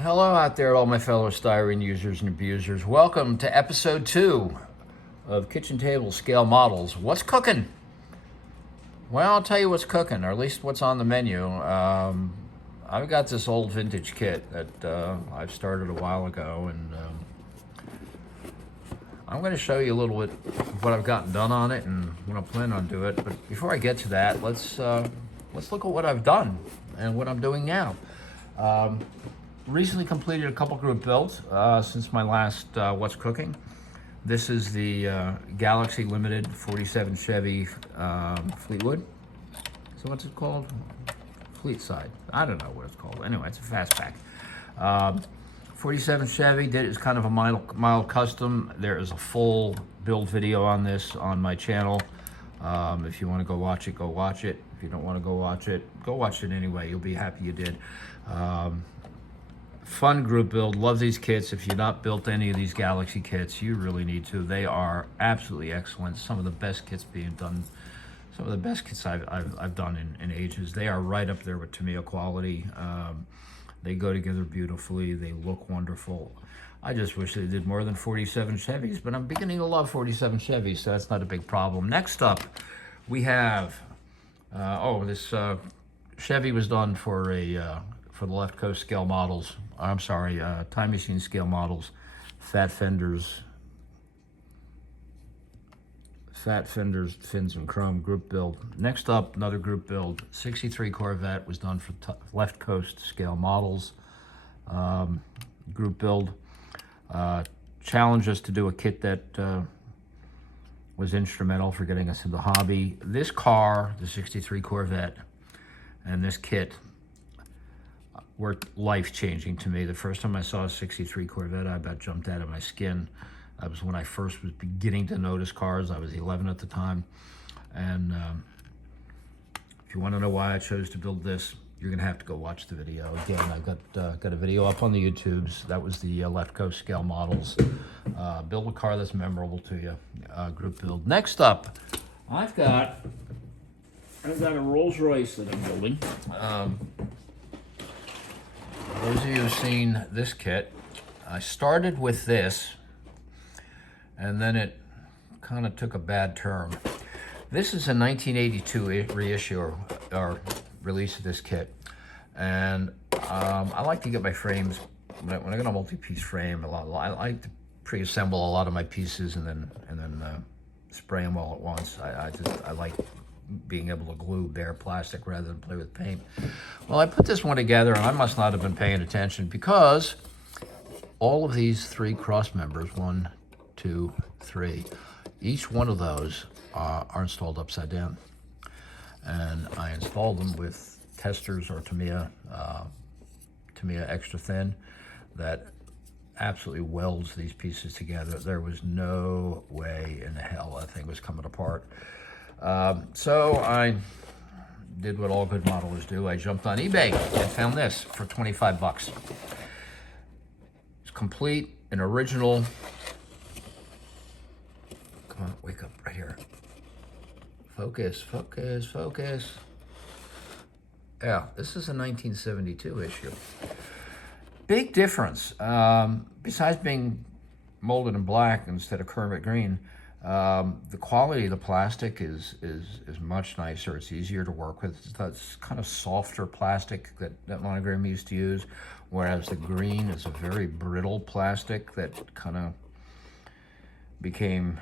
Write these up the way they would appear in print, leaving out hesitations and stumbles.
Hello out there, all my fellow styrene users and abusers. Welcome to episode 2 of Kitchen Table Scale Models. What's cooking? Well, I'll tell you what's cooking, or at least what's on the menu. I've got this old vintage kit that I've started a while ago, and I'm going to show you a little bit of what I've gotten done on it and what I plan on doing it. But before I get to that, let's look at what I've done and what I'm doing now. Recently completed a couple group builds since my last What's Cooking. This is the Galaxy Limited 47 Chevy Fleetwood. So what's it called? Fleet Side. I don't know what it's called. Anyway, it's a fastback. 47 Chevy did is kind of a mild custom. There is a full build video on this on my channel. If you want to go watch it, go watch it. If you don't want to go watch it anyway. You'll be happy you did. Fun group build. Love these kits. If you've not built any of these Galaxy kits, you really need to. They are absolutely excellent. Some of the best kits being done. Some of the best kits I've done in ages. They are right up there with Tamiya quality. They go together beautifully. They look wonderful. I just wish they did more than 47 Chevys, but I'm beginning to love 47 Chevys, so that's not a big problem. Next up, we have, this Chevy was done for the Left Coast scale models. I'm sorry, Time Machine scale models, fat fenders, fins and chrome group build. Next up, another group build. 63 Corvette was done for Left Coast scale models. Group build. Challenged us to do a kit that was instrumental for getting us into the hobby. This car, the 63 Corvette, and this kit were life-changing to me. The first time I saw a 63 Corvette, I about jumped out of my skin. That was when I first was beginning to notice cars. I was 11 at the time. And if you want to know why I chose to build this, you're going to have to go watch the video. Again, I've got a video up on the YouTubes. That was the Left Coast scale models. Build a car that's memorable to you. Group build. Next up, I've got a Rolls Royce that I'm building. Those of you who've seen this kit, I started with this, and then it kind of took a bad turn. This is a 1982 reissue or release of this kit, and I like to get my frames when I get a multi-piece frame. I like to pre-assemble a lot of my pieces and then spray them all at once. I like being able to glue bare plastic rather than play with paint. Well, I put this one together, and I must not have been paying attention because all of these 3 cross members, 1, 2, 3, each one of those are installed upside down. And I installed them with testers or Tamiya extra thin that absolutely welds these pieces together. There was no way in hell that thing was coming apart. So I did what all good modelers do. I jumped on eBay and found this for 25 bucks. It's complete, an original. Come on, wake up right here. Focus, focus, focus. Yeah, this is a 1972 issue. Big difference. Besides being molded in black instead of Kermit green, the quality of the plastic is much nicer. It's easier to work with. It's kind of softer plastic that Monogram used to use, whereas the green is a very brittle plastic that kind of became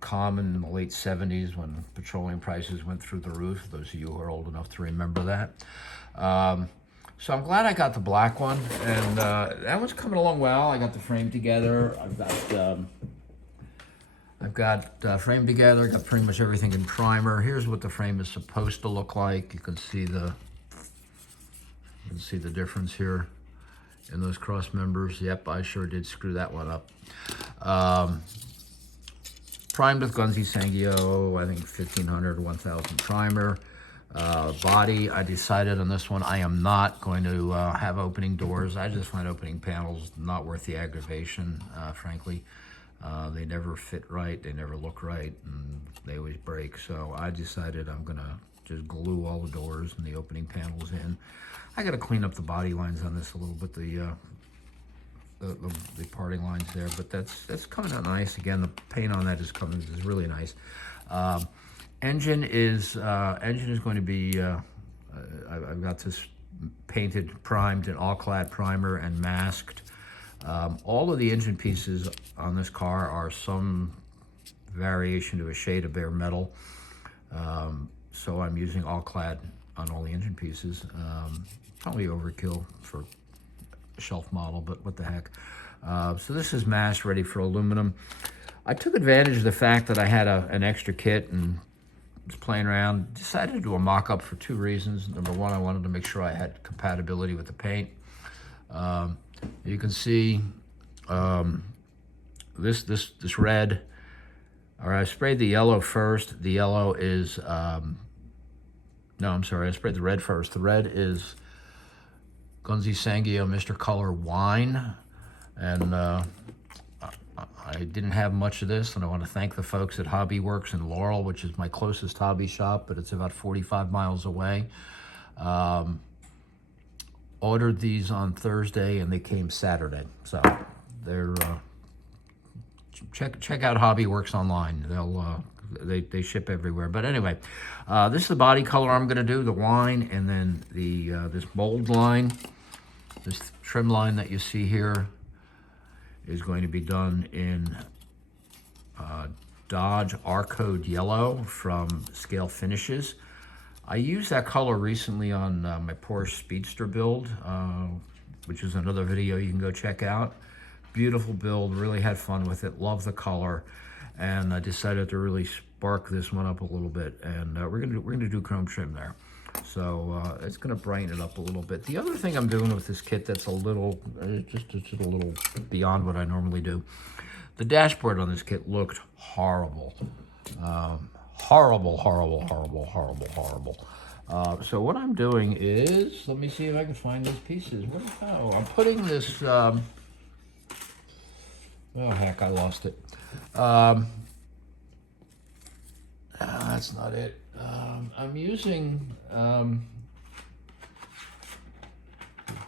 common in the late 70s when petroleum prices went through the roof. Those of you who are old enough to remember that. So I'm glad I got the black one, and that one's coming along well. I got the frame together. I've got frame together, got pretty much everything in primer. Here's what the frame is supposed to look like. You can see the difference here in those cross members. Yep, I sure did screw that one up. Primed with Gunzi Sangyo, I think 1500 or 1000 primer. Body, I decided on this one, I am not going to have opening doors. I just find opening panels not worth the aggravation, frankly. They never fit right, they never look right, and they always break. So I decided I'm gonna just glue all the doors and the opening panels in. I gotta clean up the body lines on this a little bit. the parting lines there, but that's coming out nice. Again, the paint on that is really nice. Engine is going to be, I've got this painted, primed in all-clad primer and masked. All of the engine pieces on this car are some variation to a shade of bare metal. So I'm using all-clad on all the engine pieces. Probably overkill for a shelf model, but what the heck. So this is masked, ready for aluminum. I took advantage of the fact that I had an extra kit and was playing around. Decided to do a mock-up for two reasons. Number one, I wanted to make sure I had compatibility with the paint. You can see this red. All right, I sprayed the yellow first. The yellow is, no, I'm sorry, I sprayed the red first. The red is Gunzi Sangio Mr. Color Wine. And I didn't have much of this, and I want to thank the folks at Hobby Works in Laurel, which is my closest hobby shop, but it's about 45 miles away. Ordered these on Thursday, and they came Saturday. So they're check out Hobby Works online. They ship everywhere. But anyway, this is the body color I'm going to do, the wine, and then this mold line, this trim line that you see here is going to be done in Dodge R-Code Yellow from Scale Finishes. I used that color recently on my Porsche Speedster build, which is another video you can go check out. Beautiful build, really had fun with it, love the color, and I decided to really spark this one up a little bit, and we're gonna do chrome trim there. So it's gonna brighten it up a little bit. The other thing I'm doing with this kit that's a little, just a little beyond what I normally do, the dashboard on this kit looked horrible. Horrible. So what I'm doing is, let me see if I can find these pieces. I'm putting this, oh heck, I lost it. That's not it. I'm using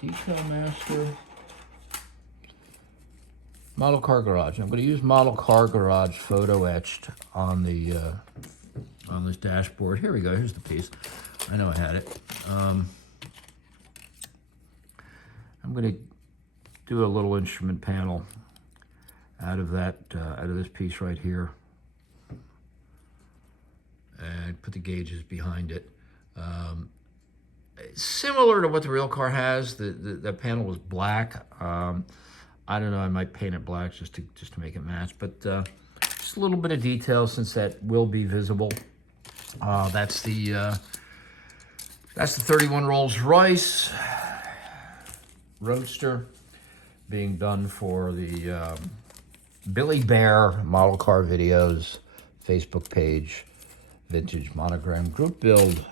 Detail Master Model Car Garage. I'm going to use Model Car Garage photo etched on the on this dashboard. Here we go. Here's the piece. I know I had it. I'm going to do a little instrument panel out of that out of this piece right here, and put the gauges behind it. Similar to what the real car has. The panel was black. I don't know, I might paint it black just to make it match, but just a little bit of detail since that will be visible. That's the 31 Rolls-Royce Roadster being done for the Billy Bear Model Car Videos Facebook page, Vintage Monogram Group Build.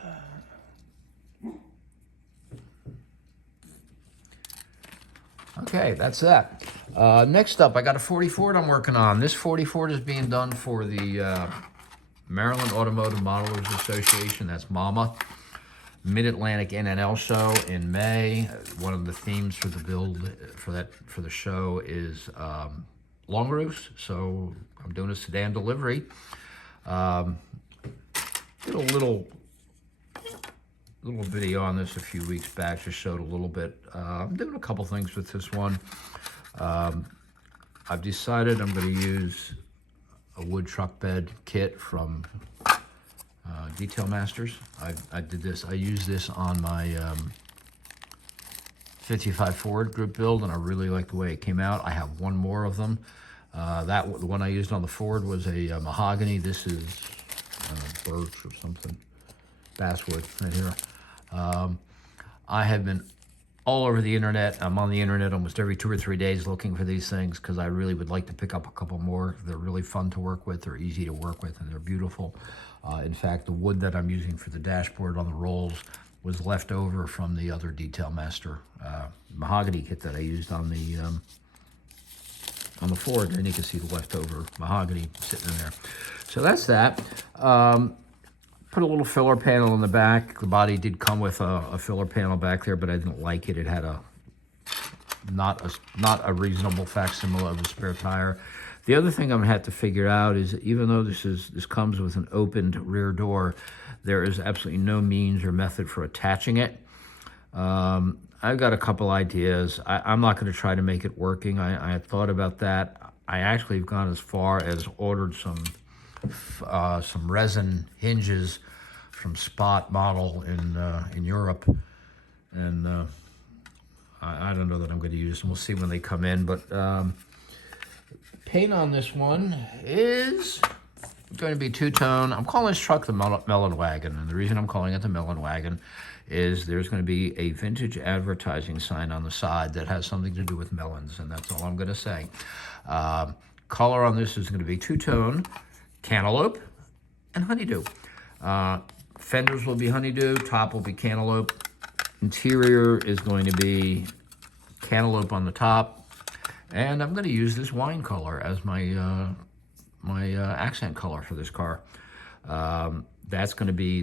Okay, that's that. Next up, I got a 40 Ford I'm working on. This 40 Ford is being done for the Maryland Automotive Modelers Association. That's MAMA. Mid-Atlantic NNL show in May. One of the themes for the build for the show is long roofs. So I'm doing a sedan delivery. Did a little video on this a few weeks back, just showed a little bit. I'm doing a couple things with this one. I've decided I'm going to use a wood truck bed kit from Detail Masters. I did this. I used this on my 55 Ford group build, and I really like the way it came out. I have one more of them. The one I used on the Ford was a mahogany. This is birch or something. Basswood right here. I have been all over the internet. I'm on the internet almost every 2 or 3 days looking for these things because I really would like to pick up a couple more. They're really fun to work with. They're easy to work with, and they're beautiful. In fact, the wood that I'm using for the dashboard on the rolls was left over from the other Detail Master mahogany kit that I used on the Ford, and you can see the leftover mahogany sitting in there. So that's that. Put a little filler panel in the back. The body did come with a filler panel back there, but I didn't like it. It had a not a reasonable facsimile of a spare tire. The other thing I'm gonna have to figure out is, even though this comes with an opened rear door, there is absolutely no means or method for attaching it. I've got a couple ideas. I'm not going to try to make it working. I thought about that. I actually have gone as far as ordered some resin hinges from Spot Model in Europe, and I don't know that I'm going to use them. We'll see when they come in. But paint on this one is going to be two-tone. I'm calling this truck the Melon Wagon, and the reason I'm calling it the Melon Wagon is there's going to be a vintage advertising sign on the side that has something to do with melons, and that's all I'm going to say. Color on this is going to be two-tone, cantaloupe, and honeydew. Fenders will be honeydew, top will be cantaloupe. Interior is going to be cantaloupe on the top, and I'm going to use this wine color as my accent color for this car. That's going to be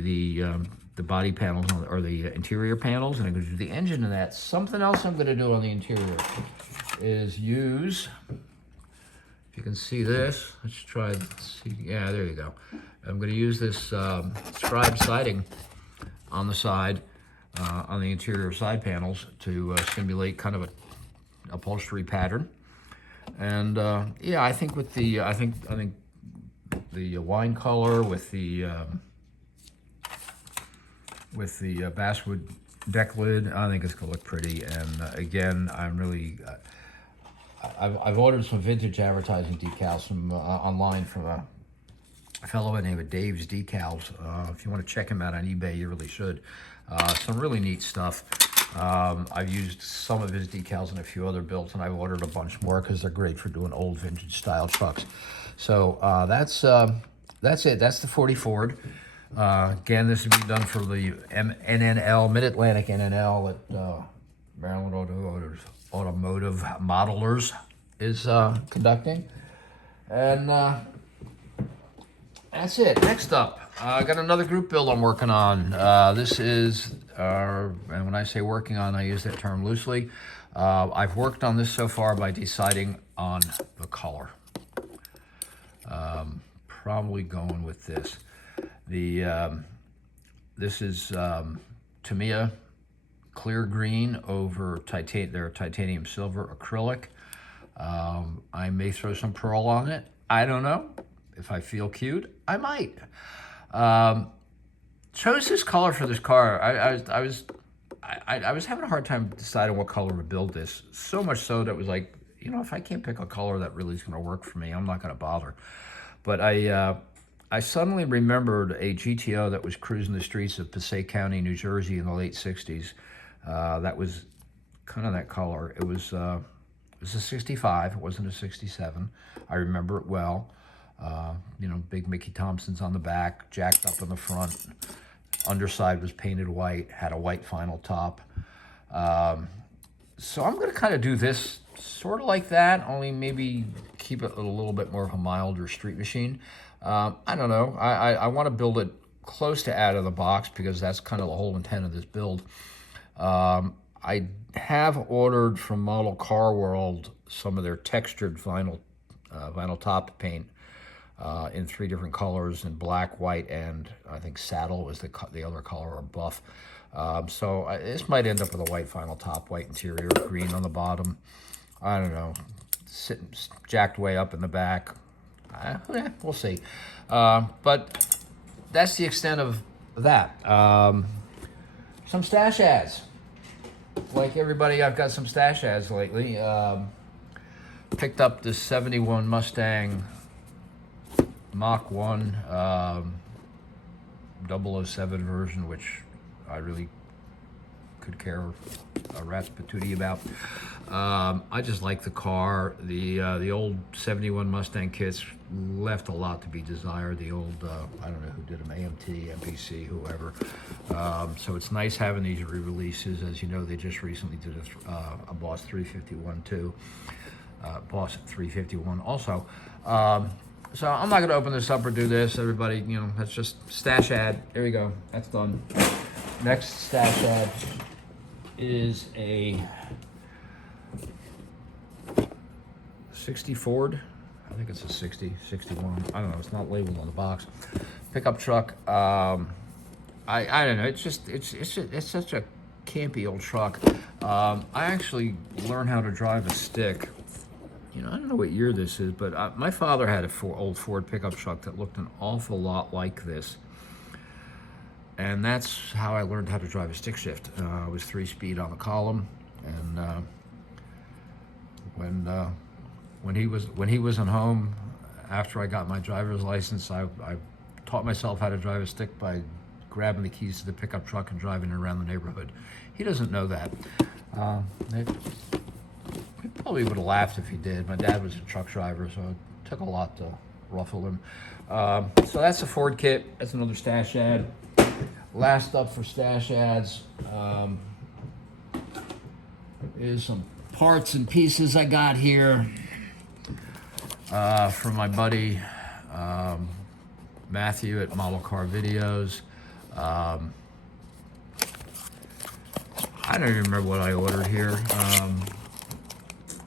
the body panels or the interior panels, and I'm going to do the engine in that. Something else I'm going to do on the interior is use, if you can see this, let's try, see, yeah, there you go. I'm going to use this scribe siding on the side, on the interior side panels to simulate kind of a upholstery pattern. And yeah, I think with the I think the wine color with the basswood deck lid, I think it's gonna look pretty. And again, I'm really I've ordered some vintage advertising decals from online from a fellow by the name of Dave's Decals. If you want to check him out on eBay, you really should. Some really neat stuff. I've used some of his decals in a few other builds, and I've ordered a bunch more because they're great for doing old vintage style trucks. So that's it. That's the 40 Ford. Again, this will be done for the NNL, Mid-Atlantic NNL, that Maryland Automotive Modelers is conducting. And that's it. Next up, I got another group build I'm working on. This is, and when I say working on, I use that term loosely. I've worked on this so far by deciding on the color. Probably going with this. This is Tamiya clear green over their titanium silver acrylic. I may throw some pearl on it. I don't know. If I feel cute, I might. Chose this color for this car. I was having a hard time deciding what color to build this. So much so that it was like, you know, if I can't pick a color that really is going to work for me, I'm not going to bother. But I suddenly remembered a GTO that was cruising the streets of Passaic County, New Jersey in the late 60s. That was kind of that color. It was a 65. It wasn't a 67. I remember it well. You know, big Mickey Thompsons on the back, jacked up in the front. Underside was painted white, had a white final top. So I'm going to kind of do this sort of like that, only maybe keep it a little bit more of a milder street machine. I don't know. I want to build it close to out of the box because that's kind of the whole intent of this build. I have ordered from Model Car World some of their textured vinyl top paint in 3 different colors, in black, white, and I think saddle was the other color, or buff. So this might end up with a white final top, white interior, green on the bottom. I don't know, sitting jacked way up in the back. We'll see. But that's the extent of that. Some stash ads. Like everybody, I've got some stash ads lately. Picked up this 71 Mustang Mach 1 007 version, which I really could care a rat's patootie about. I just like the car. The old 71 Mustang kits left a lot to be desired. The old, I don't know who did them, AMT, MPC, whoever. So it's nice having these re-releases. As you know, they just recently did a Boss 351 too. Boss 351 also. So I'm not going to open this up or do this. Everybody, you know, that's just stash ad. There we go. That's done. Next stash ad is a 60 Ford. I think it's a 60, 61. I don't know. It's not labeled on the box. Pickup truck. I don't know. It's such a campy old truck. I actually learned how to drive a stick. You know, I don't know what year this is, but my father had a old Ford pickup truck that looked an awful lot like this. And that's how I learned how to drive a stick shift. It was 3-speed on the column, and when he wasn't home after I got my driver's license, I taught myself how to drive a stick by grabbing the keys to the pickup truck and driving it around the neighborhood. He doesn't know that. He probably would have laughed if he did. My dad was a truck driver, so it took a lot to ruffle him. So that's a Ford kit. That's another stash ad. Last up for stash ads is some parts and pieces I got here from my buddy Matthew at Model Car Videos. I don't even remember what I ordered here.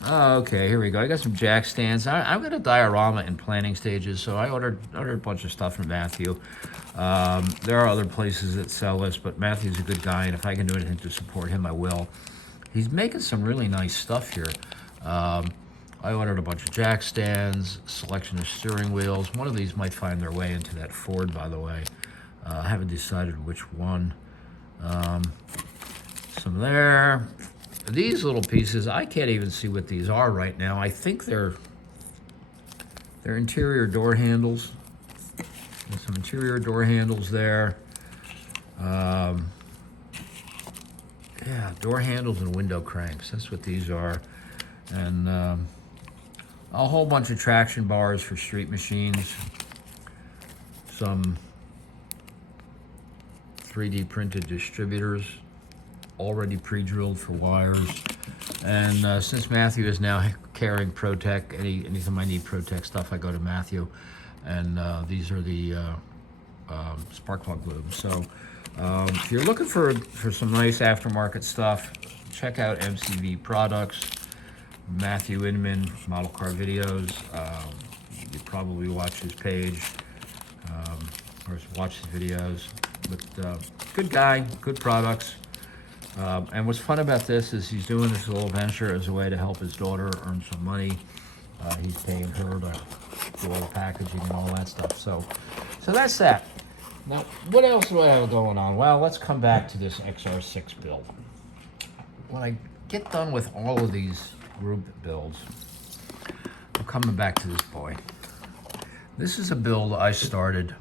Okay, here we go. I got some jack stands. I've got a diorama in planning stages, so I ordered a bunch of stuff from Matthew. There are other places that sell this, but Matthew's a good guy, and if I can do anything to support him, I will. He's making some really nice stuff here. I ordered a bunch of jack stands, selection of steering wheels. One of these might find their way into that Ford, by the way. I haven't decided which one. Some there. These little pieces, I can't even see what these are right now. I think they're interior door handles. There's some interior door handles there. Yeah, door handles and window cranks. That's what these are. And a whole bunch of traction bars for street machines. Some 3D printed distributors, already pre-drilled for wires. And since Matthew is now carrying ProTech, anytime I need ProTech stuff, I go to Matthew. And these are the spark plug lubes. So if you're looking for some nice aftermarket stuff, check out MCV Products, Matthew Inman, Model Car Videos. You probably watch his page or watch his videos. But good guy, good products. And what's fun about this is he's doing this little venture as a way to help his daughter earn some money. He's paying her to do all the packaging and all that stuff. So that's that. Now, what else do I have going on? Well, let's come back to this XR6 build. When I get done with all of these group builds, I'm coming back to this boy. This is a build I started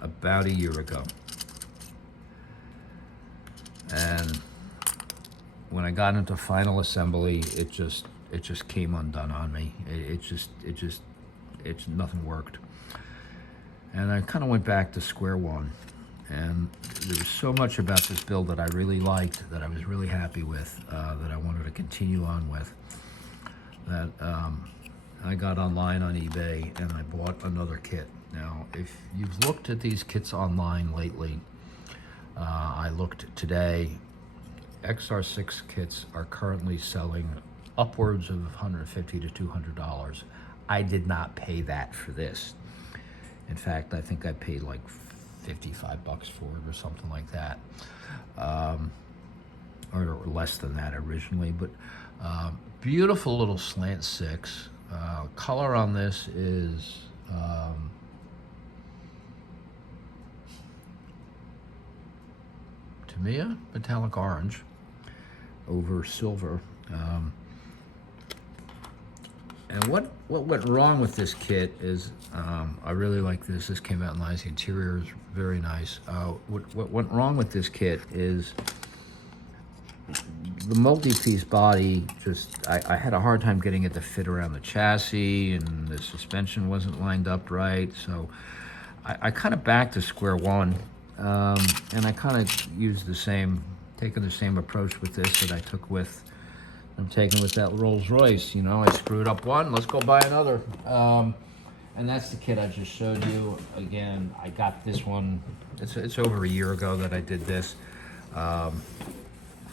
about a year ago. And when I got into final assembly, it just came undone on me. Nothing worked. And I kind of went back to square one. And there was so much about this build that I really liked, that I was really happy with, that I wanted to continue on with, that I got online on eBay and I bought another kit. Now, if you've looked at these kits online lately, I looked today, XR6 kits are currently selling upwards of $150 to $200. I did not pay that for this. In fact, I think I paid like 55 bucks for it or something like that. Or less than that originally, but beautiful little slant 6. Color on this is Tamiya metallic orange over silver. And what went wrong with this kit is, I really like this. This came out nice. The interior is very nice. What went wrong with this kit is the multi-piece body. I had a hard time getting it to fit around the chassis, and the suspension wasn't lined up right. So I kind of backed to square one, and I kind of used taken the same approach with this that I took with. I'm taking with that Rolls Royce. You know, I screwed up one, let's go buy another. And that's the kit I just showed you. Again, I got this one, it's over a year ago that I did this.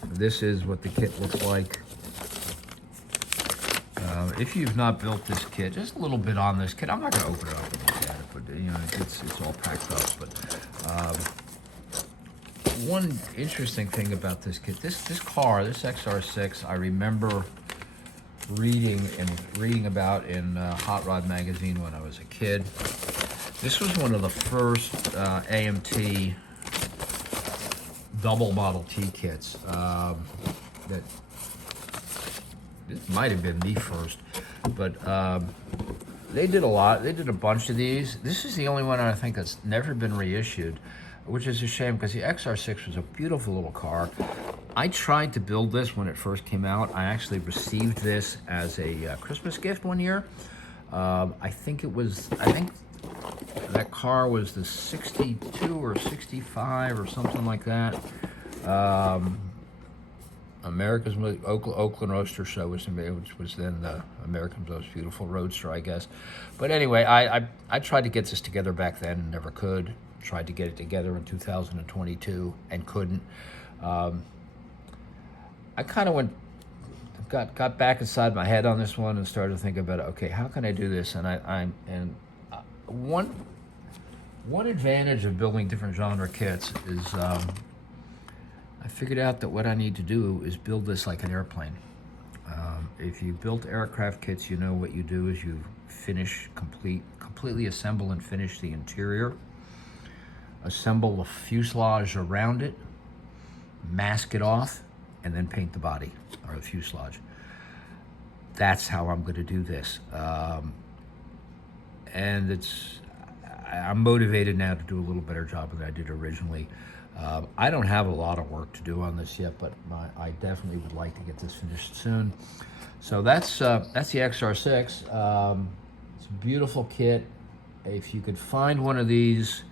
This is what the kit looks like. If you've not built this kit, just a little bit on this kit. I'm not going to open it up and look at it, but you know, it's all packed up. But one interesting thing about this kit, this car, this XR6, I remember reading about in Hot Rod magazine when I was a kid. This was one of the first AMT double Model T kits that. This might have been the first, but they did a lot. They did a bunch of these. This is the only one I think that's never been reissued, which is a shame because the XR6 was a beautiful little car. I tried to build this when it first came out. I actually received this as a Christmas gift one year. I think that car was the 62 or 65 or something like that. America's Oakland Roadster Show which was then the America's Most Beautiful Roadster, I guess. But anyway, I tried to get this together back then and never could. Tried to get it together in 2022 and couldn't. I kind of got back inside my head on this one and started to think about it. Okay, how can I do this? And one advantage of building different genre kits is. I figured out that what I need to do is build this like an airplane. If you built aircraft kits, you know what you do is you completely assemble and finish the interior, assemble the fuselage around it, mask it off, and then paint the body or the fuselage. That's how I'm going to do this. And I'm motivated now to do a little better job than I did originally. I don't have a lot of work to do on this yet, but I definitely would like to get this finished soon. So that's the XR6. It's a beautiful kit. If you could find one of these,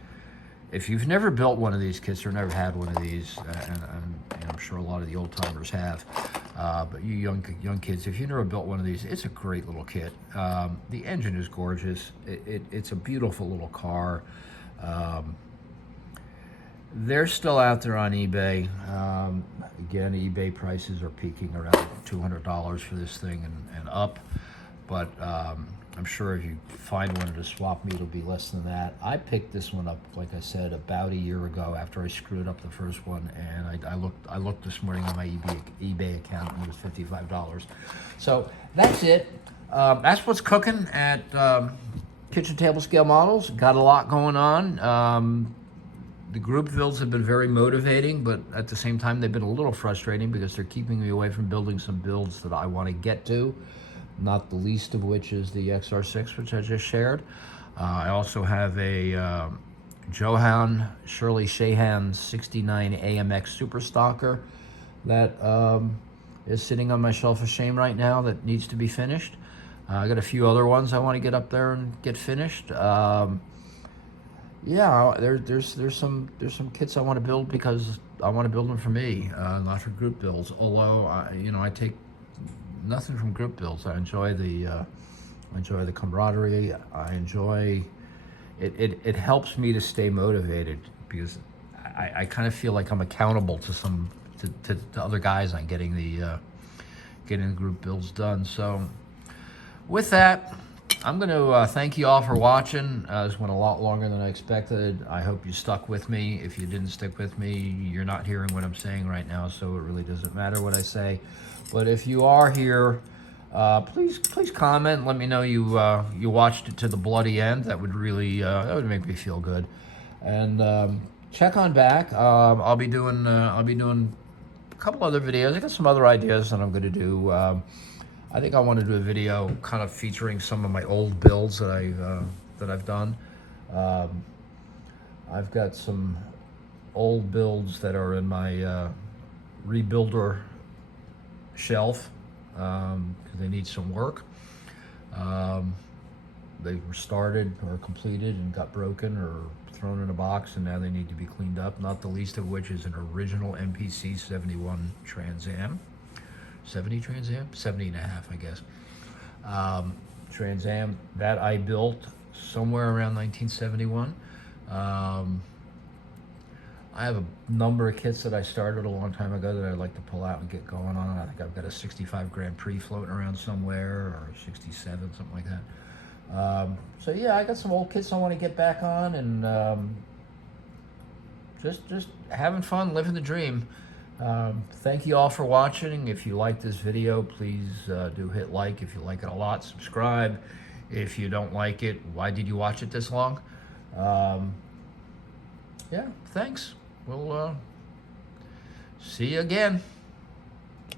if you've never built one of these kits or never had one of these, and I'm sure a lot of the old timers have, but you young kids, if you've never built one of these, it's a great little kit. The engine is gorgeous. It's a beautiful little car. They're still out there on eBay. Again, eBay prices are peaking around $200 for this thing and up. But I'm sure if you find one at a swap meet, it'll be less than that. I picked this one up, like I said, about a year ago after I screwed up the first one. And I looked this morning on my eBay account and it was $55. So that's it. That's what's cooking at Kitchen Table Scale Models. Got a lot going on. The group builds have been very motivating, but at the same time, they've been a little frustrating because they're keeping me away from building some builds that I want to get to, not the least of which is the XR6, which I just shared. I also have a Johan Shirley Shahan 69 AMX Super Stalker that is sitting on my shelf of shame right now that needs to be finished. I got a few other ones I want to get up there and get finished. Yeah, there's some kits I want to build because I want to build them for me, not for group builds. Although I take nothing from group builds. I enjoy the camaraderie. I enjoy it. It helps me to stay motivated because I kind of feel like I'm accountable to other guys on getting the group builds done. So with that, I'm going to thank you all for watching. This went a lot longer than I expected. I hope you stuck with me. If you didn't stick with me, you're not hearing what I'm saying right now, so it really doesn't matter what I say. But if you are here, please comment. Let me know you watched it to the bloody end. That would really that would make me feel good. And check on back. I'll be doing a couple other videos. I got some other ideas that I'm going to do. I think I want to do a video kind of featuring some of my old builds that I've done. I've got some old builds that are in my rebuilder shelf because they need some work. They were started or completed and got broken or thrown in a box, and now they need to be cleaned up. Not the least of which is an original MPC 71 Trans Am. 70 Trans Am? 70 and a half, I guess. Trans Am that I built somewhere around 1971. I have a number of kits that I started a long time ago that I'd like to pull out and get going on. I think I've got a 65 Grand Prix floating around somewhere, or 67, something like that. So yeah, I got some old kits I want to get back on, and just having fun, living the dream. Thank you all for watching. If you like this video, please do hit like. If you like it a lot, subscribe. If you don't like it, why did you watch it this long? Yeah, thanks. We'll see you again.